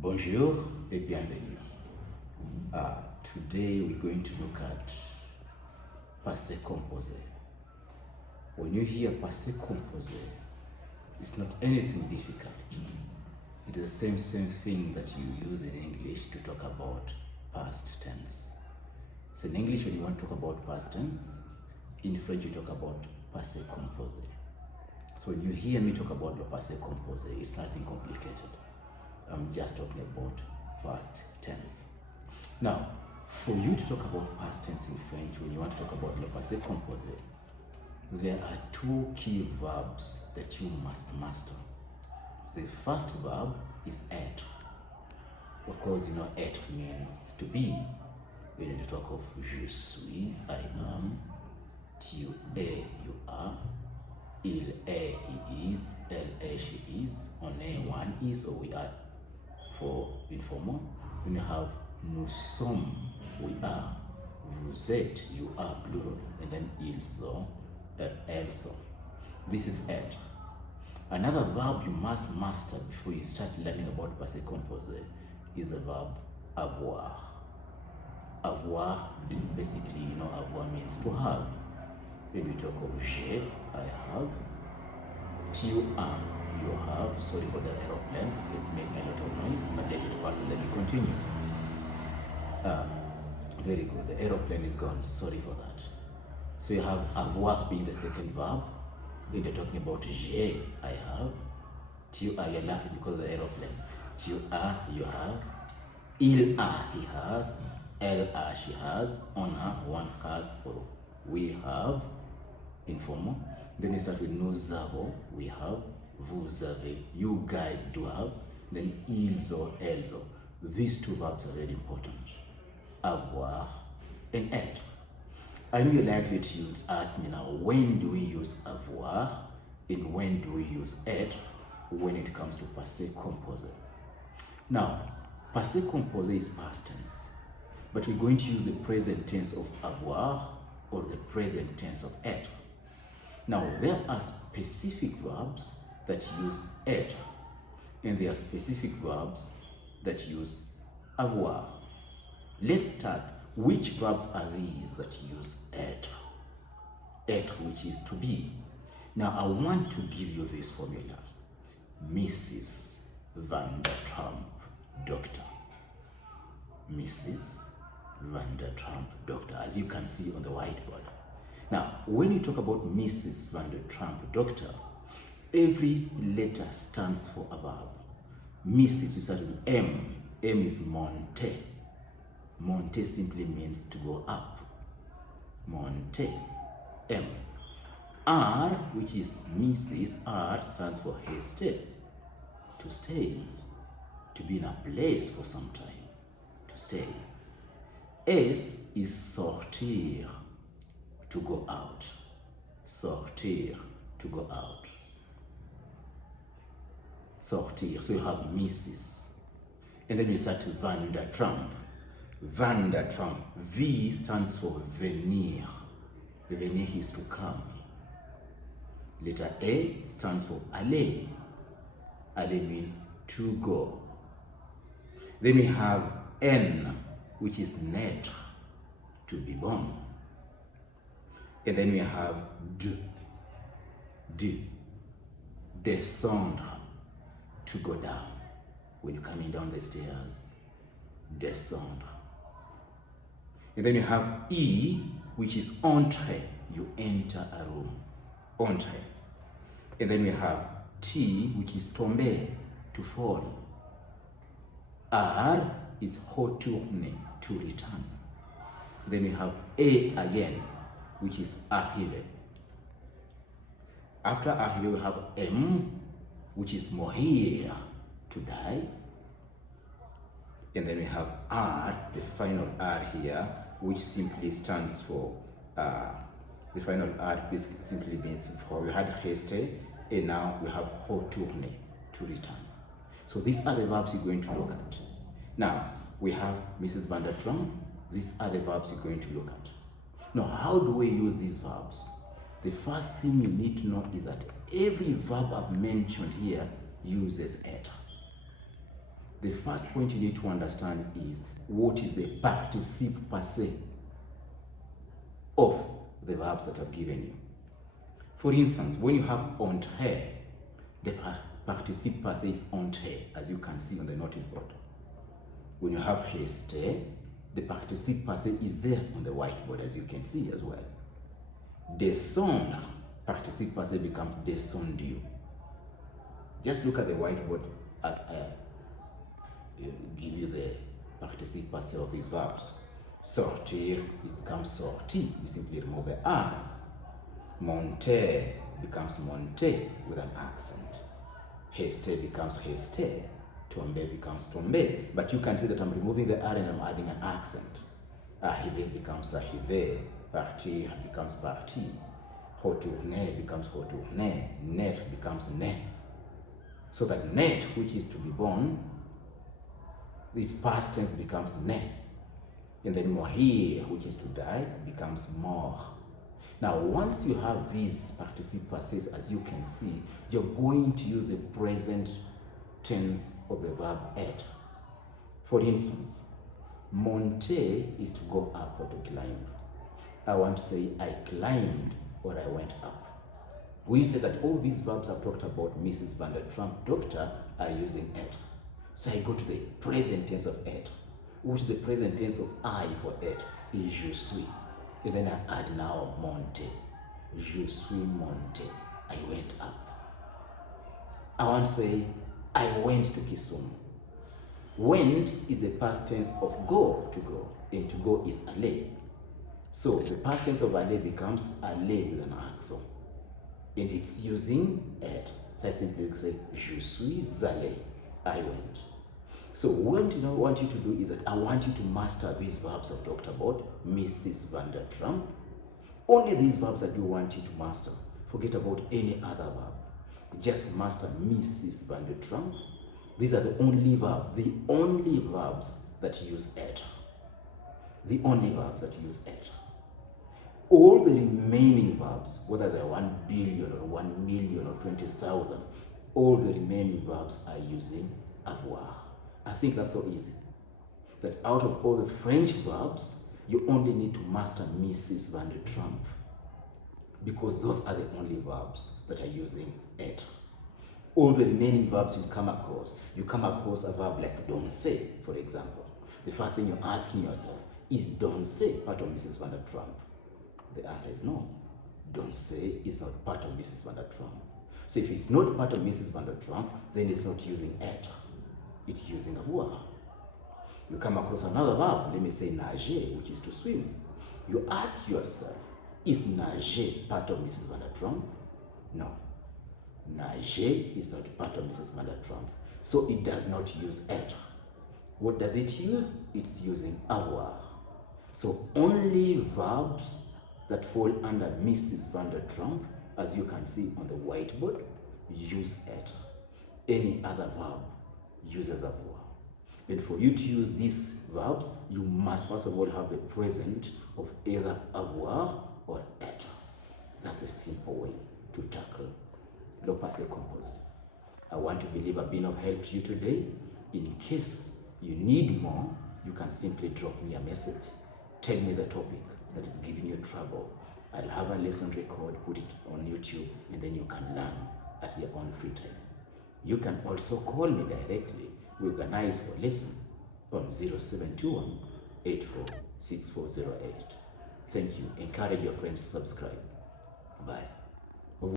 Bonjour et bienvenue. Today we're going to look at Passé Composé. When you hear Passé Composé, it's not anything difficult. It is the same thing that you use in English to talk about past tense. So in English, when you want to talk about past tense, in French you talk about Passé Composé. So when you hear me talk about le Passé Composé, it's nothing complicated. I'm just talking about past tense. Now, for you to talk about past tense in French, when you want to talk about le passé composé, there are two key verbs that you must master. The first verb is être. Of course, you know être means to be. We need to talk of je suis, I am, tu es, you are, il est, he is, elle est, she is, on est, one is, or we are. For informal, then you have nous sommes, we are, vous êtes, you are, plural, and then ils sont, elles sont. This is être. Another verb you must master before you start learning about passé composé is the verb avoir. Avoir, basically, you know, avoir means to have. When we talk of j'ai, I have, tu as, you have. Sorry for the aeroplane, it's making a lot of noise, but let it pass and then we continue. Very good, the aeroplane is gone, sorry for that. So you have avoir being the second verb. When you're talking about j'ai, I have, tu as, you're laughing because of the aeroplane. Tu as, you have, il a, he has, elle a, she has, on a, one has, or we have, informal. Then you start with nous avons, we have, vous avez, you guys do have, then ils or elles or. These two verbs are very important. Avoir and être. I know you're likely to ask me now, when do we use avoir and when do we use être when it comes to passé composé? Now, passé composé is past tense, but we're going to use the present tense of avoir or the present tense of être. Now, there are specific verbs that use être, and there are specific verbs that use avoir. Let's start. Which verbs are these that use être? Être, which is to be. Now, I want to give you this formula. Mrs. Vander Trump, doctor. Mrs. Vander Trump, doctor, as you can see on the whiteboard. Now, when you talk about Mrs. Vander Trump, doctor, every letter stands for a verb. Mrs. we start with M. M is monter. Monter simply means to go up. Monter. M. R, which is Mrs. R, stands for rester. To stay. To be in a place for some time. To stay. S is sortir. To go out. Sortir. To go out. Sortir. So you have Mrs. And then you start Vander Trump. Vander Trump. V stands for venir. Venir is to come. Letter A stands for aller. Aller means to go. Then we have N, which is naître, to be born. And then we have D, descendre, to go down. When you're coming down the stairs, descendre. And then you have E, which is entrer, you enter a room, entrer. And then we have T, which is tomber, to fall. R is retourner, to return. Then we have A again, which is arriver. After arriver, we have M, which is mourir, to die. And then we have R, the final R here, which simply stands for, the final R simply means for, we had rester, and now we have retourner, to return. So these are the verbs you're going to look at. Now, we have Mrs. Vander Trump. These are the verbs you're going to look at. Now, how do we use these verbs? The first thing you need to know is that every verb I've mentioned here uses être. the first point you need to understand is what is the participe passé of the verbs that I've given you. For instance, when you have entrer, the participe passé is entrer, as you can see on the notice board. When you have rester, the participe passé is there on the whiteboard, as you can see as well. Descendre, participe passé becomes descendu. Just look at the whiteboard as I give you the participe passé of these verbs. Sortir, it becomes sorti. You simply remove the R. Monter becomes monter with an accent. Rester becomes rester. Tomber becomes tomber. But you can see that I'm removing the R and I'm adding an accent. Arriver becomes arriver. Partir becomes partir. Retourner becomes retourner. Naître becomes naître. So that naître, which is to be born, this past tense becomes naître. And then mourir, which is to die, becomes mort. Now, once you have these participe passés, as you can see, you're going to use the present tense of the verb être. For instance, monter is to go up or to climb. I want to say I climbed or I went up. We said that all these verbs I've talked about, Mrs. Vander Trump, doctor, are using être. So I go to the present tense of être, which the present tense of I for être is je suis. And then I add now monter. Je suis monté. I went up. I want to say I went to Kisumu. Went is the past tense of go, to go, and to go is aller. So the past tense of aller becomes aller with an accent, and it's using être. So I simply say je suis allé. I went. So what I want you to do is that I want you to master these verbs I've talked about, Mrs. Vander Trump. Only these verbs I do want you to master. Forget about any other verb. Just master Mrs. Vander Trump. These are the only verbs that use être. The only verbs that use être. All the remaining verbs, whether they're 1 billion or 1 million or 20,000, all the remaining verbs are using avoir. I think that's so easy. That out of all the French verbs, you only need to master Mrs. Vander Trump, because those are the only verbs that are using être. All the remaining verbs you come across a verb like danser, for example. The first thing you're asking yourself, is danser part of Mrs. Vander Trump? The answer is no. Danser is not part of Mrs. Vander Trump. So if it's not part of Mrs. Vander Trump, then it's not using être. It's using avoir. You come across another verb, let me say nager, which is to swim. You ask yourself, is nager part of Mrs. Vander Trump? No. Nager is not part of Mrs. Vander Trump. So it does not use être. What does it use? It's using avoir. So only verbs that fall under Mrs. Vander Trump, as you can see on the whiteboard, use être. Any other verb uses avoir. And for you to use these verbs, you must first of all have the present of either avoir or être. That's a simple way to tackle le passé composé. I want to believe I've been of help to you today. In case you need more, you can simply drop me a message. Tell me the topic that is giving you trouble. I'll have a lesson record, put it on YouTube, and then you can learn at your own free time. You can also call me directly. We organize for lesson on 0721 846408. Thank you. Encourage your friends to subscribe. Bye.